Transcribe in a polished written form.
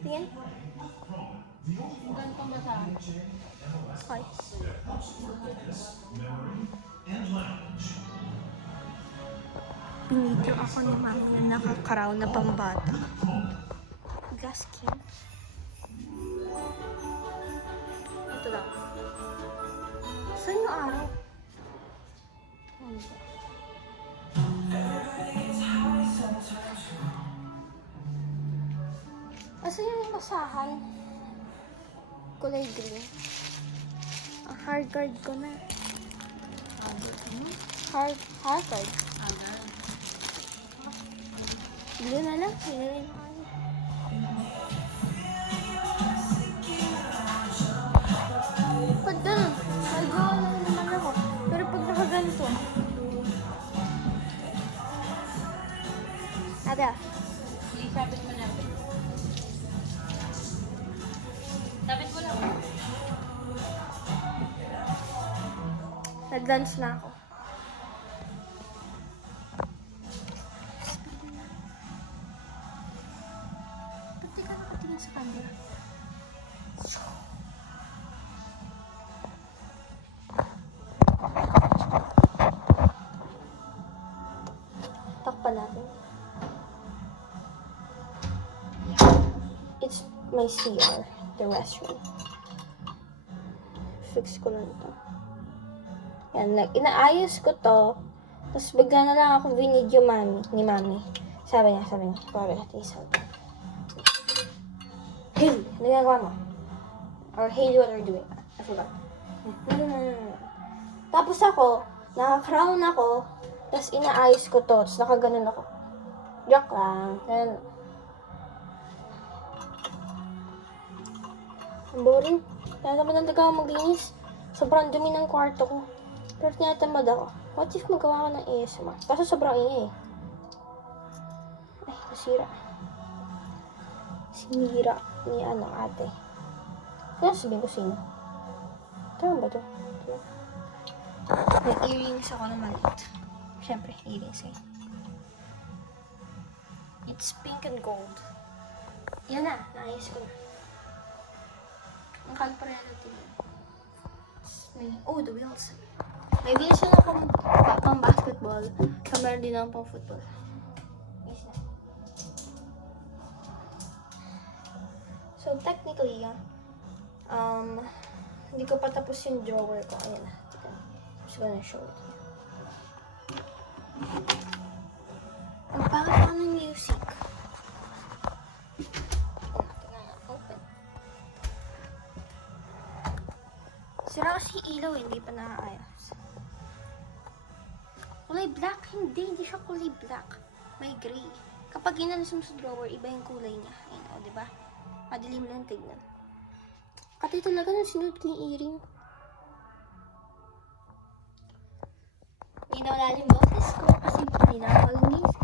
Tingin. Ganito basahan. Okay. Pinidyo ako ni mami na nakakaraw na pambata. Glass skin. Ito lang. Saan yung araw? Asan yung basahan? Kulay green. Ang hard card ko na. Hard card. Blue na lang. Hinalin ko kayo. Pag ganun, nagawa lang naman ako. Pero pag nakaganito, ada. Isabit mo natin. Sabit mo lang. Nag-lunch na ako. Ba't di ka nakatingin sa camera? Takpan natin. It's my CR, the restroom. Fix ko lang ito. Yan, inaayos ko to. Tapos bigla na lang ako binidyo ni mami. Sabi niya, sorry, sabi. Hey, ano ginagawa mo? Or hey, what are you doing? I forgot. Tapos ako, naka-crown ako, tapos inaayos ko to, tapos nakaganon ako. Joke lang. Ganun. Ang boring. Kaya naman ang taga maglinis. Sobrang dumi ng kwarto ko. Pero tinatamad ako. What if magawa ko ng ASMR? Kaso sobrang ingay eh. Ay, nasira. Sinira ni ate. Ano sabihin ko sino? Tama ba ito? May earrings ako na maliit. Siyempre, earrings eh. It's pink and gold. Yan na, naayos ko na. Ang kalparelo tingin. The wheels. May wheels na pang basketball. Meron din ako pang football. Yes na. So, technically, hindi ko pa tapos yung drawer ko. Ayan na. I'm just gonna show it. Ang pangit ako ng music. Sira kasi ilaw, hindi pa naaayos. Kulay black? Hindi siya kulay black. May gray. Kapag inalis mo sa drawer, iba yung kulay niya. Ayun, o, diba? Madilim lang tignan. Kati talaga nung sinunod ko yung earring. Hindi na wala yung boses ko kasi hindi na ako linis.